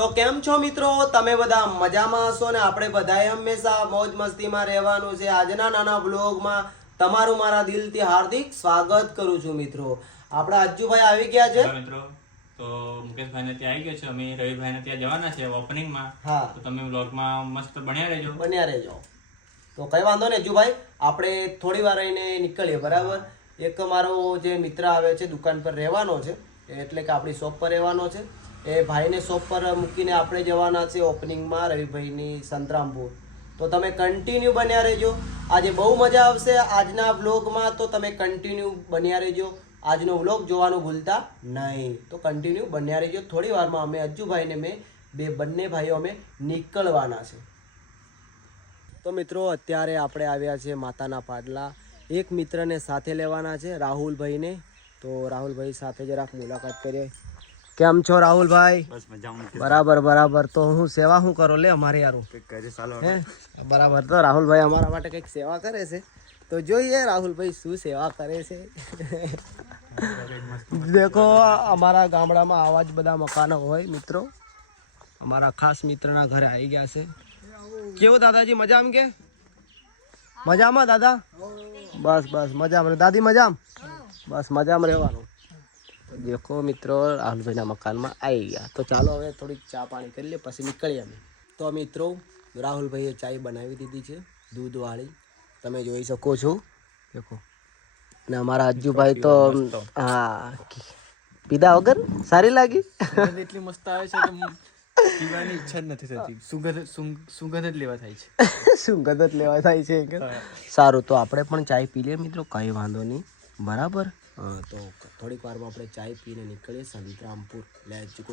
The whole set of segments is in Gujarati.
તો કેમ છો મિત્રો? તમે બધા મજામાં હશો ને? આપણે બધાએ હંમેશા મોજ મસ્તીમાં રહેવાનું છે. આજના નાના બ્લોગમાં તમારું મારા દિલથી હાર્દિક સ્વાગત કરું છું મિત્રો. આપણા અજ્જુભાઈ આવી ગયા છે મિત્રો. તો મુકેશભાઈને ત્યાં આવી ગયો છે. અમે રવિભાઈને ત્યાં જવાના છે ઓપનિંગમાં. હા, તો તમે વ્લોગમાં મસ્ત બન્યા રહેજો. તો કઈ વાંધો નહીં અજ્જુભાઈ, આપણે થોડી વાર રહીને નીકળીએ, બરાબર? એક મારો જે મિત્ર આવે છે દુકાન પર રહેવાનો છે, એટલે કે આપણી શોપ પર રહેવાનો છે. એ ભાઈને શોપ પર મૂકીને આપણે જવાના છે ઓપનિંગમાં રવિભાઈની સંતરામપુર. તો તમે કન્ટિન્યુ બન્યા રહેજો. આજે બહુ મજા આવશે આજના વ્લોગમાં, તો તમે કન્ટિન્યુ બન્યા રહેજો. આજનો વ્લોગ જોવાનું ભૂલતા નહીં. તો કન્ટિન્યુ બન્યા રહેજો. થોડી વારમાં અમે અજ્જુભાઈને બંને ભાઈઓ અમે નીકળવાના છે. તો મિત્રો અત્યારે આપણે આવ્યા છે માતાના પાટલા. એક મિત્રને સાથે લેવાના છે, રાહુલભાઈને. તો રાહુલભાઈ સાથે જરાક મુલાકાત કરીએ. કેમ છો રાહુલભાઈ? બસ મજામાં. બરાબર. તો હું સેવા શું કરો લે અમારે યારું હે બરાબર. તો રાહુલભાઈ અમારા માટે કંઈક સેવા કરે છે, તો જોઈએ રાહુલભાઈ શું સેવા કરે છે. દેખો અમારા ગામડામાં આવા જ બધા મકાનો હોય મિત્રો. અમારા ખાસ મિત્રના ઘરે આવી ગયા છે. કેવું દાદાજી, મજામાં કે? મજામાં દાદા? બસ મજામાં. દાદી મજામાં? બસ મજામાં રહેવાનું. દેખો મિત્રો રાહુલભાઈના મકાનમાં આવી ગયા. તો ચાલો હવે થોડીક ચા પાણી કરી લે, પછી નીકળીએ અમે. તો મિત્રો રાહુલભાઈએ ચાય બનાવી દીધી છે દૂધવાળી, તમે જોઈ શકો છો. દેખો. અને અમારા અજ્જુભાઈ તો હા પીધા વગર સારી લાગી. એટલી મસ્ત આવે છે કે પીવાની ઈચ્છા જ નથી થતી. સુગંધ જ લેવા થાય છે. સુગંધ જ લેવા થાય છે. સારું, તો આપણે પણ ચાય પી લઈએ મિત્રો, કંઈ વાંધો નહીં, બરાબર. તો થોડીક વારમાં આપણે ચાય પીને નીકળીએ સંતરામપુર. લેટ્સ ગો,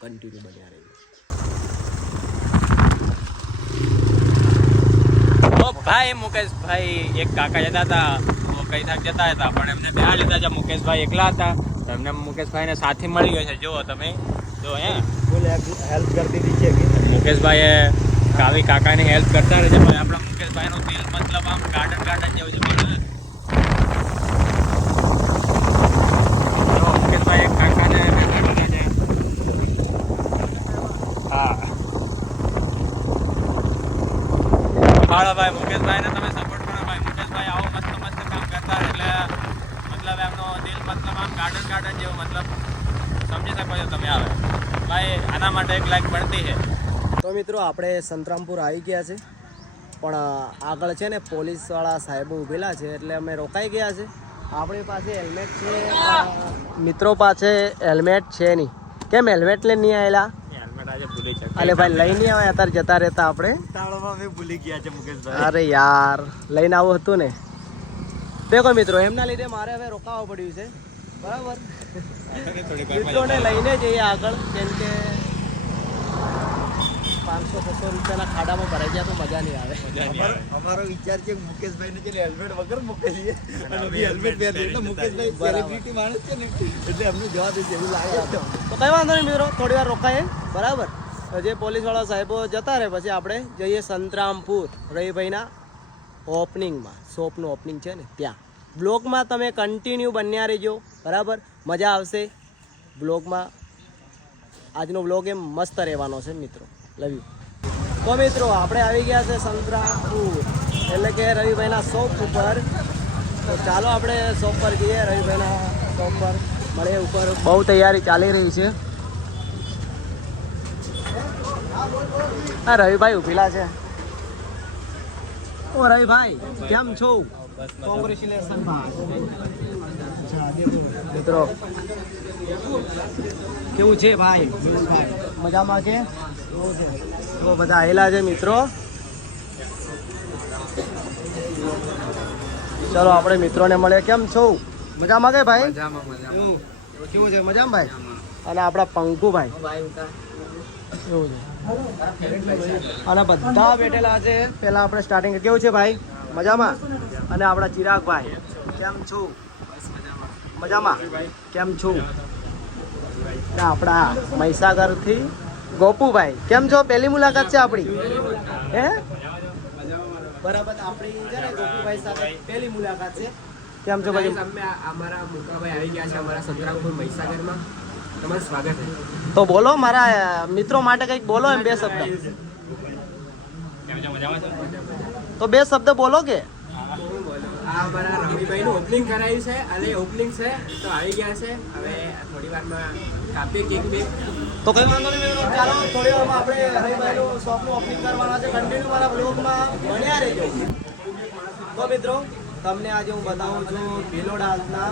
કન્ટિન્યુ બન્યા રહીએ. ભાઈ મુકેશભાઈ એક કાકા જતા હતા, કઈ થાક જતા હતા, પણ એમને બે લીધા છે. મુકેશભાઈ એકલા હતા, તો એમને મુકેશભાઈને સાથી મળી ગયો છે. જુઓ તમે, જો હેલ્પ કરી દીધી છે. મુકેશભાઈએ કાવી કાકાની હેલ્પ કરતા રહે છે. પણ આપણા મુકેશભાઈનું દિલ મતલબ આમ ગાર્ડન જેવું છે. પણ મુકેશભાઈ એક કાકાને હા ભાળો ભાઈ મુકેશભાઈને તમે સપોર્ટ કરો ભાઈ. મુકેશભાઈ આવો મસ્ત કામ કરતા એટલે મતલબ એમનો દિલ મતલબ આમ ગાર્ડન જેવું, મતલબ સમજી શકો છો તમે. આવે ભાઈ આના માટે એક લાઈક પડતી છે. તો મિત્રો આપણે સંતરામપુર આવી ગયા છે, પણ આગળ છે ને પોલીસવાળા સાહેબો ઊભેલા છે, એટલે અમે રોકાઈ ગયા છે. આપણી પાસે હેલ્મેટ છે, મિત્રો પાસે હેલ્મેટ છે નહીં. કેમ હેલ્મેટ લઈને નહીં આવેલા? હેલ્મેટ આજે ભૂલી જાય. અલે ભાઈ લઈ નહીં આવે, અત્યારે જતા રહેતા આપણે. તાળમાં મેં ભૂલી ગયા છે મુકેશભાઈ. અરે યાર, લઈને આવું હતું ને. દેખો મિત્રો, એમના લીધે મારે હવે રોકાવું પડ્યું છે, બરાબર. મિત્રોને લઈને જઈએ આગળ, કેમ કે 500-600 રૂપિયાના ખાડામાં ભરાઈ ગયા તો મજા નહીં આવે. અમારો વિચાર છે મુકેશભાઈને છે ને હેલ્મેટ વગર મોકલીએ અને હેલ્મેટ પહેરીએ. એટલે મુકેશભાઈ સેલિબ્રિટી માણસ છે ને, એટલે અમને જવા દે એવું લાગે. તો કઈ વાંધો નહીં મિત્રો, થોડી વાર રોકાઈએ, બરાબર. જે પોલીસવાળા સાહેબો જતા રહે પછી આપણે જઈએ સંતરામપુર રવિભાઈના ઓપનિંગમાં. શોપનું ઓપનિંગ છે ને ત્યાં. બ્લોગમાં તમે કન્ટિન્યુ બન્યા રહેજો, બરાબર. મજા આવશે બ્લોગમાં. આજનો બ્લોગ એમ મસ્ત રહેવાનો છે મિત્રો. Love you. તો મિત્રો આપણે આવી ગયા છે સંતરામપુર, એટલે કે રવિભાઈના શોપ ઉપર. તો ચાલો આપણે શોપ પર જઈએ, રવિભાઈના શોપ પર મળીએ. ઉપર બહુ તૈયારી ચાલી રહી છે. હા રવિભાઈ ઉભેલા છે. ઓ રવિભાઈ કેમ છો? કોંગ્રેચ્યુલેશન મિત્રો. કેવું છે ભાઈ? મજામાં કે? તો બધા આવેલા છે મિત્રો. ચલો આપણે મિત્રોને મળે. કેમ છો? મજામાં કે ભાઈ? કેવું છે? મજામાં ભાઈ? અને આપણા પંકુભાઈ એવું છે. અને બધા બેઠેલા છે. પેલા આપણે સ્ટાર્ટિંગ કેવું છે ભાઈ? મજામાં. અને આપણા ચિરાગભાઈ કેમ છો? મજામાં. કેમ છો? આપણા મહીસાગરથી ગોપુભાઈ કેમ છો? પહેલી મુલાકાત છે આપણી, હે? બરાબર. આપણી છે ને ગોપુભાઈ સાથે પહેલી મુલાકાત છે. કેમ છો ભાઈ? અમારા મુકાભાઈ આવી ગયા છે અમારા સંતરામપુર મહીસાગરમાં. તમારું સ્વાગત છે. તો બોલો મારા મિત્રો માટે કંઈક બોલો એમ 2 શબ્દ. કેમ છો, મજામાં છો? તો 2 શબ્દ બોલો કે. આ અમારા રવિભાઈનું ઓપનિંગ કરાયું છે અને ઓપનિંગ છે તો આવી ગયા છે. હવે થોડી વારમાં કાપીએ કેક બેક. તો કઈ વાંધો નહીં મિત્રો, ચાલો થોડી વારમાં આપણે હરિભાઈનું શોપનું ઓપનિંગ કરવાના છે. કન્ટિન્યુ મારા બ્લોગમાં બન્યા રહેજો. તો મિત્રો તમને આજે હું બતાવું છું ભિલોડ હાલના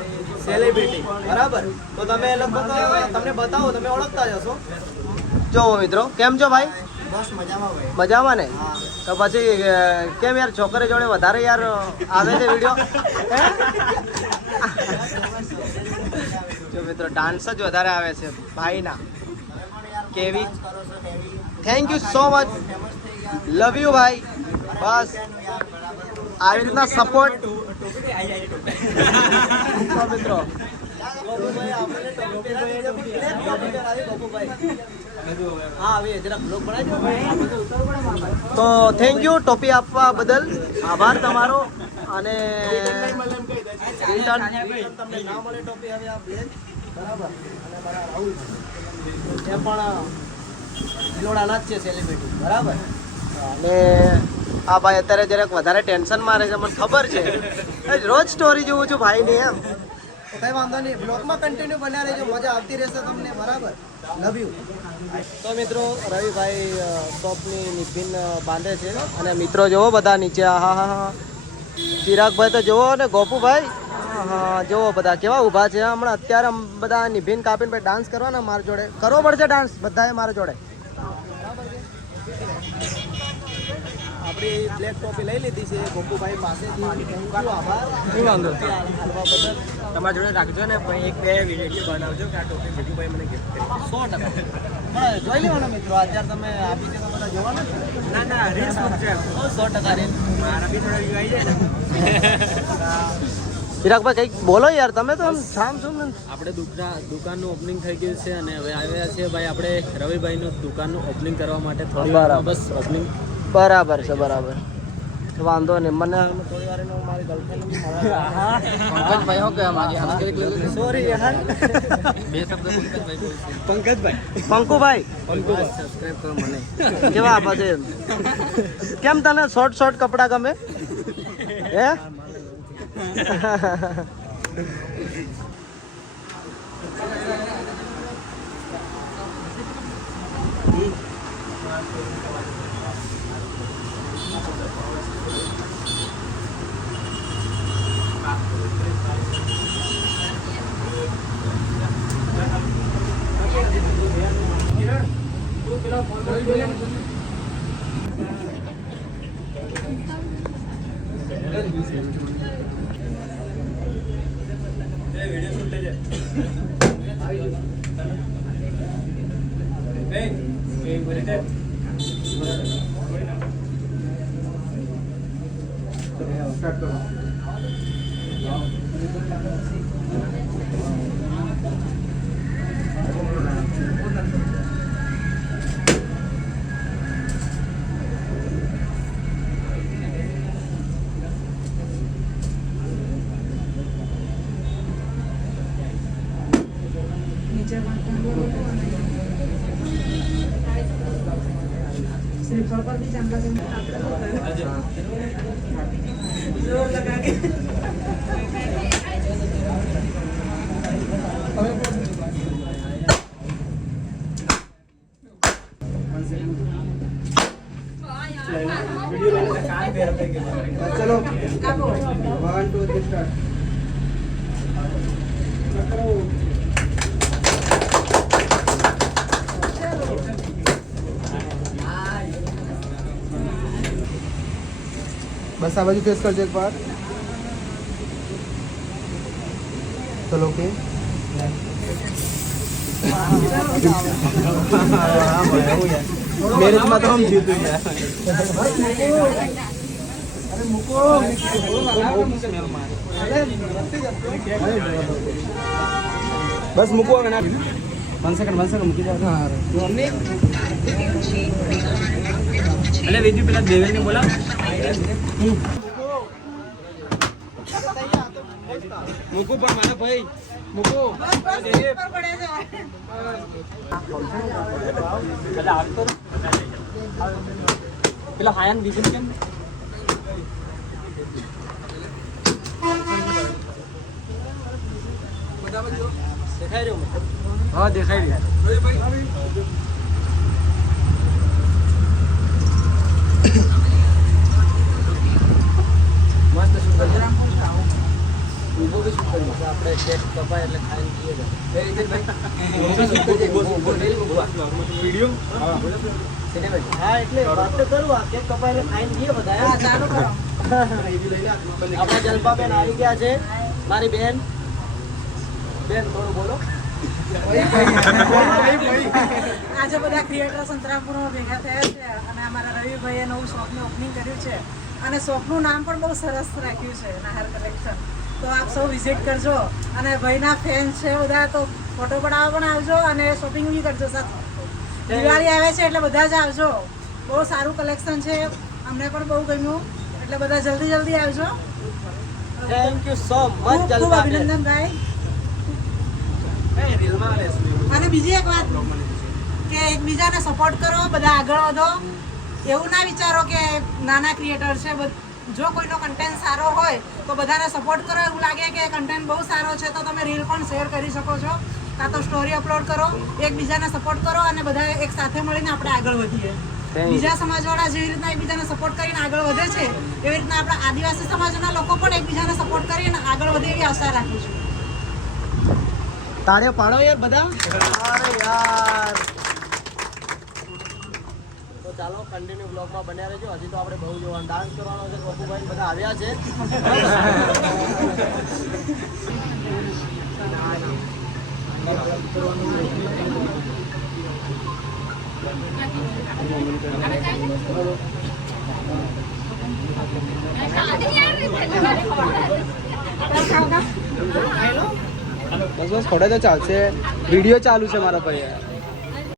સેલિબ્રિટી, બરાબર? તો તમે લગભગ તમને બતાવો, તમે ઓળખતા જ હશો. જો મિત્રો, કેમ છો ભાઈ? બસ મજામાં ભાઈ. મજામાં ને? તો પછી કેમ યાર છોકરી જોડે વધારે યાર આવે છે વિડીયો? જો મિત્રો ડાન્સ જ વધારે આવે છે ભાઈના. કેવી thank you so much, love you ભાઈ. બસ આવી રીતના સપોર્ટ મિત્રો. તો થેન્ક યુ ટોપી આપવા બદલ, આભાર તમારો. અને તમને ના મળે ટોપી હવે આ બ્લેક, બરાબર? અને મારા રાહુલ એ પણ લોડાના જ છે સેલિબ્રિટી, બરાબર? અને આ ભાઈ અત્યારે જરાક વધારે ટેન્શનમાં રહે છે, મને ખબર છે. રોજ સ્ટોરી જોઉં છું ભાઈની એમ. તો કઈ વાંધો નહીં, બ્લોગમાં કન્ટિન્યુ બન્યા રહેજો, મજા આવતી રહેશે તમને, બરાબર? Love you. તો મિત્રો રવિભાઈ શોપની નિભીન બાંધે છે અને મિત્રો જોવો બધા નીચે. હા હા હા, ચિરાગભાઈ તો જોવો ને ગોપુભાઈ, હા જોવો બધા કેવા ઊભા છે. હમણાં અત્યારે બધા નિભીન કાપીને ભાઈ ડાન્સ કરવાના મારા જોડે. કરવો પડશે ડાન્સ બધાએ મારા જોડે. આપણી બ્લેક ટોપી લઈ લીધી છે ગોપુભાઈ પાસેથી. આભાર. વાંધો હાલવા બદલ તમારા જોડે રાખજો ને, પણ 1-2 વિડીયો બનાવજો કે આ ટોપી ભીખુભાઈ મને ગિફ્ટ કરી. 100%. પણ જોઈ લેવાના મિત્રો, અત્યારે તમે આપી છે તો બધા જોવાના જ ને? ના ના, રીલ્સ મૂકજો એમ. 100% રીલ. મારા બી થોડા વ્યૂ આવી જાય ને. ચિરાગભાઈ કંઈક બોલો યાર, તમે તો આમ શામ છો ને. આપણે દુકાનનું ઓપનિંગ થઈ ગયું છે અને હવે આવ્યા છીએ ભાઈ આપણે રવિભાઈનું દુકાનનું ઓપનિંગ કરવા માટે થોડી બરાબર. બસ ઓપનિંગ બરાબર છે, બરાબર. વાંધો નહીં, મને થોડી વાર એને મારી ગર્લફ્રેન્ડ પંકજભાઈ હો કે મારી સોરી યાર. બે શબ્દ પંકજભાઈ બોલશે. પંકજભાઈ, પંકુભાઈ સબસ્ક્રાઇબ કરો મને. કેવા આપે છે? કેમ તને શોર્ટ કપડાં ગમે હે? श्रीफल पर भी चांदा जोर लगा के चलो 1 2 3 स्टार्ट. बस आ बाजू फेस कर एक बार. चलो ओके. मेरे में तो हम जीत गए. अरे मुको बस मुको ना. 1 सेकंड मुकी जाओ. એટલે વિદ્યુ પેલા દેવેનને બોલા. મૂકું પણ મારા ભાઈ ઉપર પડે છે. પેલા હાયન બીજું કેમ દેખાઈ રહ્યું? હા દેખાઈ રહ્યું. મસ્ત સુંદર છે. ઊભો બી સુંદર છે. આપણે કેક કપાય એટલે ખાઈને જઈએ જ. એ રીતે ભાઈ વિડીયો હા એટલે વાત તો કરું આ કેક કપાય એટલે ખાઈને જઈએ બધા હા, ચાલુ કરો. આપણા જલપાબેન આવી ગયા છે મારી બેન થોડું બોલો. આજે બધા ક્રિએટર સંતરામપુરમાં ભેગા થયા છે અને અમારા રવિભાઈએ નવું શોપનું ઓપનિંગ કર્યું છે અને શોપનું નામ પણ બહુ સરસ રાખ્યું છે નાહર કલેક્શન. તો આપ સૌ વિઝિટ કરજો અને ભાઈના ફેન છે બધા તો ફોટો પડાવવા પણ આવજો અને શોપિંગ બી કરજો સાથે. દિવાળી આવે છે એટલે બધા જ આવજો. બહુ સારું કલેક્શન છે, અમને પણ બહુ ગમ્યું એટલે બધા જલ્દી આવજો. થેન્ક યુ સો મચ ખૂબ ખૂબ જલપાબેન. અભિનંદન ભાઈ. અને બીજી એક વાત કે એકબીજાને સપોર્ટ કરો, બધા આગળ વધો. એવું ના વિચારો કે નાના ક્રિએટર છે, જો કોઈનો કન્ટેન્ટ સારો હોય તો બધાને સપોર્ટ કરો. એવું લાગે કે કન્ટેન્ટ બહુ સારો છે તો તમે રીલ પણ શેર કરી શકો છો, કાં તો સ્ટોરી અપલોડ કરો. એકબીજાને સપોર્ટ કરો અને બધા એક સાથે મળીને આપણે આગળ વધીએ. બીજા સમાજવાળા જેવી રીતના એકબીજાને સપોર્ટ કરીને આગળ વધે છે એવી રીતના આપણા આદિવાસી સમાજના લોકો પણ એકબીજાને સપોર્ટ કરીને આગળ વધે એવી આશા રાખું છું. તાળીઓ પાડો યાર બધા. અરે યાર તો ચાલો કન્ટિન્યુ બ્લોગમાં બન્યા રહેજો. હજી તો આપણે બહુ જોવાનું ડાન્સ કરવાનો છે. ગોપુભાઈ બધા આવ્યા છે. બસ થોડા તો ચાલશે. વિડીયો ચાલુ છે મારા પર યાર.